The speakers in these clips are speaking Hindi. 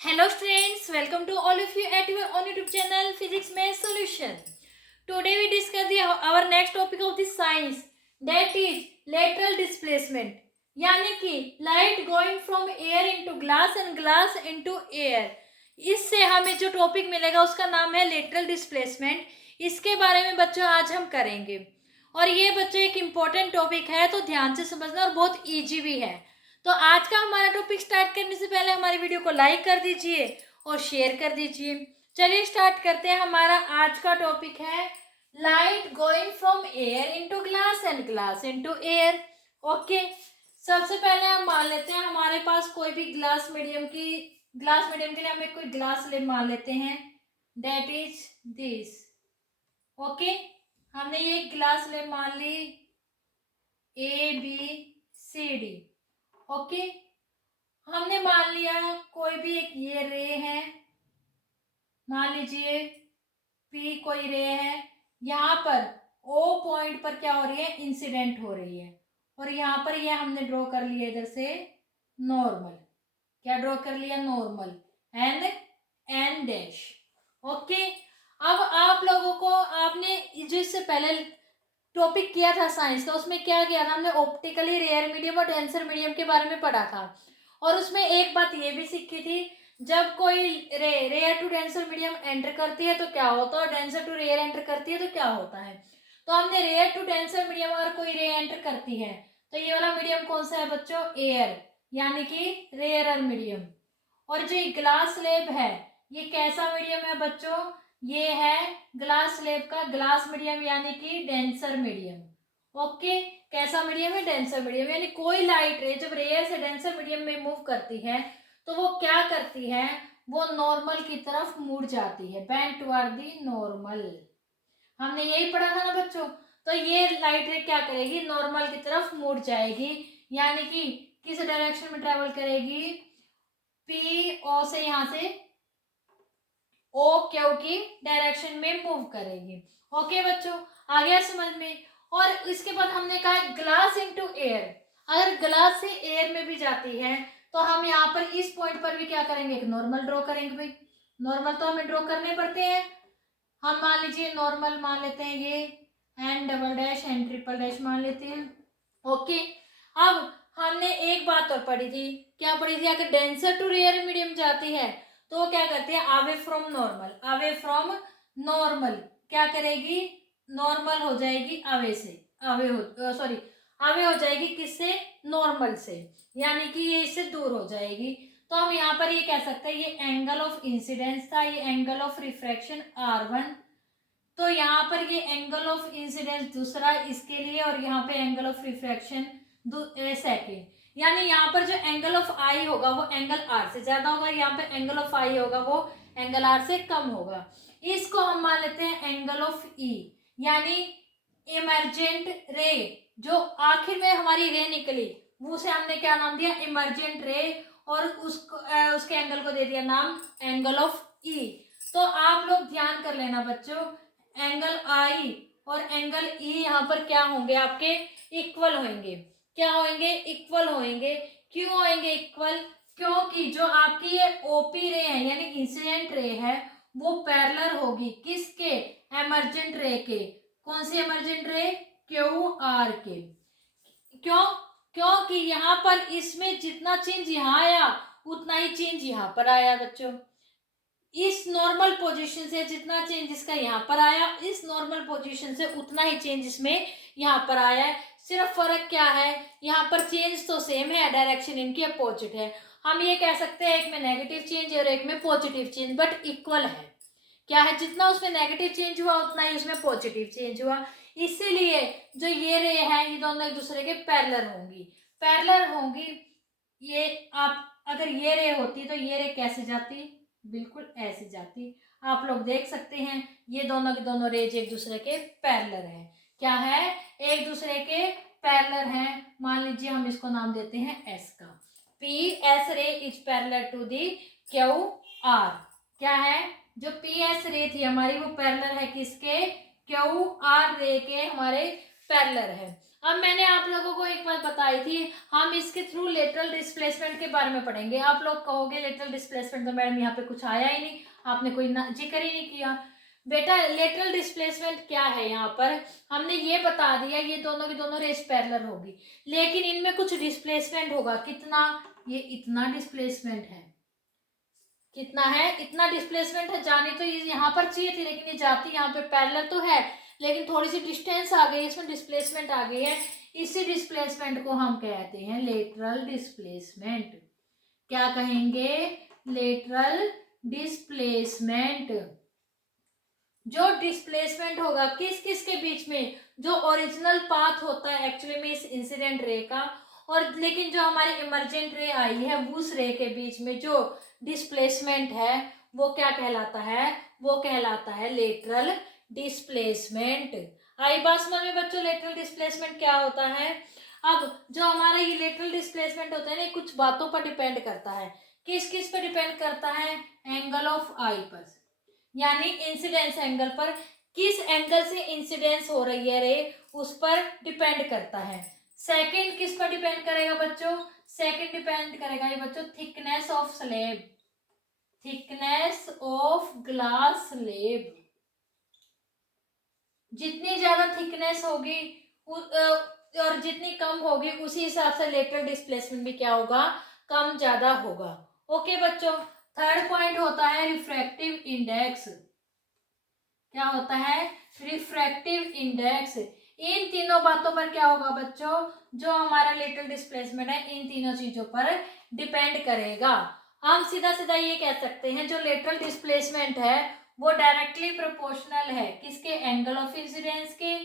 Hello students, welcome to all of you at your own YouTube channel Physics Math Solution. Today we discuss our next topic of the science, that is lateral displacement. यानी कि light going from air into glass and glass into air. इससे हमें जो टॉपिक मिलेगा उसका नाम है लेटरल डिस्प्लेसमेंट. इसके बारे में बच्चों आज हम करेंगे और ये बच्चों एक इम्पोर्टेंट टॉपिक है, तो ध्यान से समझना और बहुत इजी भी है. तो आज का हमारा टॉपिक स्टार्ट करने से पहले हमारी वीडियो को लाइक कर दीजिए और शेयर कर दीजिए. चलिए स्टार्ट करते हैं. हमारा आज का टॉपिक है light going from air into glass and glass into air. Okay, सबसे पहले हम मान लेते हैं हमारे पास कोई भी ग्लास मीडियम के लिए हमें कोई ग्लास स्लेब मान लेते हैं, दैट इज दिस. ओके, हमने ये ग्लास स्लेब मान ली ABCD. ओके, हमने मान लिया कोई भी एक ये रे है, मान लीजिए P कोई रे है, यहाँ पर O पॉइंट पर क्या हो रही है, इंसिडेंट हो रही है, और यहाँ पर ये हमने ड्रॉ कर लिया इधर से नॉर्मल. क्या ड्रॉ कर लिया, normal and N dash. Okay, अब आप लोगों को आपने जो इससे पहले टॉपिक किया था साइंस का, उसमें क्या किया था, हमने ऑप्टिकली रेयर मीडियम और डेंसर मीडियम के बारे में पढ़ा था. और उसमें एक बात ये भी सीखी थी, जब कोई rare to denser medium enter करती है तो क्या होता है, और डेंसर टू रेयर एंटर करती है तो क्या होता है. तो हमने रेयर टू डेंसर मीडियम अगर कोई रे एंटर करती है तो ये वाला मीडियम कौन सा है बच्चों, एयर, यानी कि रेयर मीडियम. और जो ग्लास स्लेब है ये कैसा मीडियम है बच्चों, ये है ग्लास स्लेब का ग्लास मीडियम यानी कि डेंसर मीडियम. ओके, कैसा मीडियम है, डेंसर मीडियम. यानी कोई लाइट रे जब रेयर से डेंसर मीडियम में मूव करती है तो वो क्या करती है, वो नॉर्मल की तरफ मुड़ जाती है, बेंड टुवर्ड दी नॉर्मल. हमने यही पढ़ा था ना बच्चों. तो ये लाइट रे क्या करेगी, नॉर्मल की तरफ मुड़ जाएगी, यानी कि किस डायरेक्शन में ट्रेवल करेगी, PO से यहाँ से OQ की डायरेक्शन में मूव करेगी. ओके बच्चों, आ गया समझ में. और इसके बाद हमने कहा ग्लास इनटू एयर. अगर ग्लास से एयर में भी जाती है तो हम यहाँ पर इस पॉइंट पर भी क्या करेंगे, एक नॉर्मल ड्रॉ करेंगे. भाई नॉर्मल तो हमें ड्रॉ करने पड़ते हैं. हम मान लीजिए नॉर्मल मान लेते हैं ये, and double dash and triple dash मान लेते हैं. ओके, अब हमने एक बात और पढ़ी थी, क्या पढ़ी थी, अगर डेंसर टू रेयर मीडियम जाती है तो क्या करते हैं, away from normal. Away from normal क्या करेगी, नॉर्मल हो जाएगी अवे से, अवे हो जाएगी किससे, नॉर्मल से, यानी कि ये इससे दूर हो जाएगी. तो हम यहाँ पर ये कह सकते हैं ये एंगल ऑफ इंसिडेंस था, ये एंगल ऑफ रिफ्रैक्शन R1. तो यहाँ पर ये एंगल ऑफ इंसिडेंस दूसरा इसके लिए, और यहाँ पे एंगल ऑफ रिफ्रैक्शन सेकेंड. यानी यहाँ पर जो एंगल ऑफ आई होगा वो एंगल आर से ज्यादा होगा, यहाँ पे एंगल ऑफ आई होगा वो एंगल आर से कम होगा. इसको हम मान लेते हैं एंगल ऑफ ई, यानी इमर्जेंट रे, जो आखिर में हमारी रे निकली वो से हमने क्या नाम दिया, इमर्जेंट रे, और उसके एंगल को दे दिया नाम एंगल ऑफ ई. तो आप लोग ध्यान कर लेना बच्चों, एंगल आई और एंगल ई यहाँ पर क्या होंगे, आपके इक्वल होंगे. क्या होंगे, इक्वल होंगे. क्यों होंगे इक्वल, क्योंकि जो आपकी ये ओपी रे है यानी इंसिडेंट रे है वो पैरेलल होगी किसके, एमर्जेंट रे के. कौन सी एमर्जेंट रे, QR के. क्यों, क्योंकि यहाँ पर इसमें जितना चेंज यहाँ आया उतना ही चेंज यहाँ पर आया बच्चों. इस नॉर्मल पोजीशन से जितना चेंज इसका यहाँ पर आया, इस नॉर्मल पोजीशन से उतना ही चेंज इसमें यहाँ पर आया है. सिर्फ फर्क क्या है, यहाँ पर चेंज तो सेम है, डायरेक्शन इनकी अपोजिट है. हम ये कह सकते हैं एक में नेगेटिव चेंज और एक में पॉजिटिव चेंज, बट इक्वल है. क्या है, जितना उसमें नेगेटिव चेंज हुआ उतना ही उसमें पॉजिटिव चेंज हुआ. इसीलिए जो ये रे है ये दोनों एक दूसरे के पैरेलल होंगी. ये आप अगर ये रे होती तो ये रे कैसे जाती, बिल्कुल ऐसे जाती. आप लोग देख सकते हैं ये दोनों के दोनों रेज एक दूसरे के पैरेलल है. क्या है, एक दूसरे के पैरेलल हैं. मान लीजिए हम इसको नाम देते हैं S का. PS ray is parallel to the QR. क्या है, जो PS रे थी हमारी वो पैरेलल है किसके, QR रे के हमारे पैरेलल है. अब मैंने आप लोगों को एक बात बताई थी, हम इसके थ्रू लेटरल डिस्प्लेसमेंट के बारे में पढ़ेंगे। आप लोग कहोगे लेटरल डिस्प्लेसमेंट तो मैडम यहाँ पे कुछ आया ही नहीं, आपने कोई जिक्र ही नहीं किया। बेटा लेटरल डिस्प्लेसमेंट क्या है, यहाँ पर हमने ये बता दिया ये दोनों की दोनों रेस पैरेलल होगी, लेकिन इनमें कुछ डिस्प्लेसमेंट होगा। कितना? ये इतना डिस्प्लेसमेंट है। कितना है? इतना डिस्प्लेसमेंट है। जानी तो ये यहाँ पर चाहिए थी, लेकिन ये जाती यहाँ पे पैरेलल तो है, लेकिन थोड़ी सी डिस्टेंस आ गई, इसमें डिस्प्लेसमेंट आ गई है। इसी डिस्प्लेसमेंट को हम कहते हैं लेटरल डिस्प्लेसमेंट। क्या कहेंगे? Lateral displacement. जो डिस्प्लेसमेंट होगा किस किस के बीच में? जो ओरिजिनल पाथ होता है एक्चुअली में इस इंसिडेंट रे का, और लेकिन जो हमारी इमरजेंट रे आई है उस रे के बीच में जो डिस्प्लेसमेंट है वो क्या कहलाता है? वो कहलाता है लेटरल डिस्प्लेसमेंट। आई बात समझ में बच्चों? लेटरल डिस्प्लेसमेंट क्या होता है? अब जो हमारा ये लेटरल डिस्प्लेसमेंट होता है ना, कुछ बातों पर डिपेंड करता है। किस किस पर डिपेंड करता है? एंगल ऑफ आई पर, यानी इंसिडेंस एंगल पर। किस एंगल से इंसिडेंस हो रही है रे उस पर डिपेंड करता है। सेकंड किस पर डिपेंड करेगा बच्चों? सेकंड डिपेंड करेगा ये बच्चों thickness of slab, thickness of glass slab. जितनी ज्यादा थिकनेस होगी और जितनी कम होगी उसी हिसाब से लेटरल डिस्प्लेसमेंट भी क्या होगा? कम ज्यादा होगा। ओके बच्चों, थर्ड पॉइंट होता है रिफ्रैक्टिव इंडेक्स। क्या होता है? Refractive index. इन तीनों बातों पर क्या होगा बच्चों? जो हमारा लेटरल डिस्प्लेसमेंट है इन तीनों चीजों पर डिपेंड करेगा। हम सीधा सीधा ये कह सकते हैं जो लेटरल डिस्प्लेसमेंट है वो डायरेक्टली प्रोपोर्शनल है किसके? एंगल ऑफ इंसिडेंस के,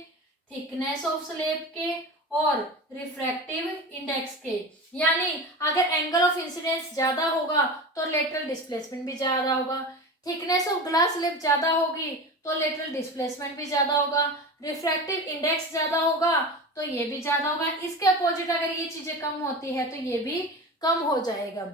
थिकनेस ऑफ स्लेब के और रिफ्रैक्टिव इंडेक्स के। यानी अगर एंगल ऑफ इंसिडेंस ज्यादा होगा तो लेटरल डिस्प्लेसमेंट भी ज्यादा होगा, थिकनेस ऑफ ग्लास स्लेब ज्यादा होगी तो लेटरल डिस्प्लेसमेंट भी ज्यादा होगा, रिफ्रैक्टिव इंडेक्स ज्यादा होगा तो ये भी ज्यादा होगा। इसके अपोजिट अगर ये चीजें कम होती है तो ये भी कम हो जाएगा।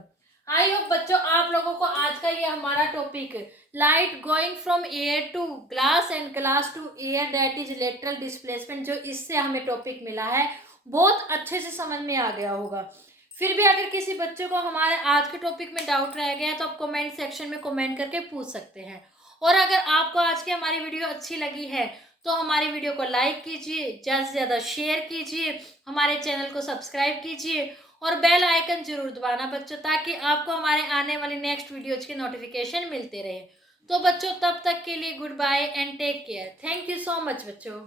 आई होप बच्चों आप लोगों को आज का ये हमारा topic light going from air to glass and glass to air that is lateral displacement, जो इससे हमें टॉपिक मिला है बहुत अच्छे से समझ में आ गया होगा। फिर भी अगर किसी बच्चे को हमारे आज के टॉपिक में डाउट रह गया तो आप कमेंट सेक्शन में कमेंट करके पूछ सकते हैं। और अगर आपको आज की हमारी वीडियो अच्छी लगी है तो हमारी वीडियो को लाइक कीजिए, ज़्यादा से ज़्यादा शेयर कीजिए, हमारे चैनल को सब्सक्राइब कीजिए और बेल आइकन जरूर दबाना बच्चों, ताकि आपको हमारे आने वाली नेक्स्ट वीडियोज के नोटिफिकेशन मिलते रहे। तो बच्चों तब तक के लिए good bye and take care. Thank you so much बच्चों।